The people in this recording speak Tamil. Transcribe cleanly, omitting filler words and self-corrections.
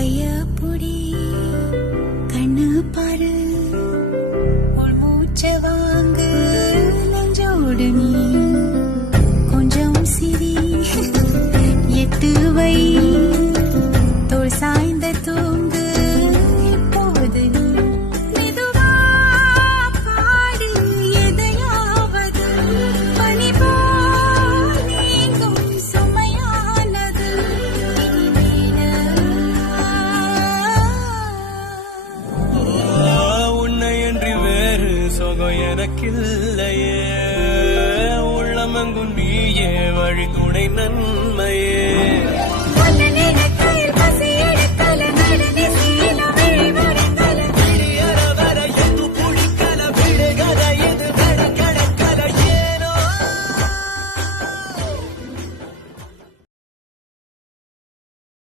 கைய புடி கண்ணு பாரு உள் மூச்ச வாங்கு நெஞ்சோடு நீ கொஞ்சம் சிரி எட்டு வை தோள் சாய்ந்த தூங்கு இப்போது நீ மெதுவா பாடு எதையாவது பனி போல் நீங்கும் சுமையானது உன்னை என்று வேறு சுகம் எனக்கில்லையே உள்ளமெங்கும் நீயே வழி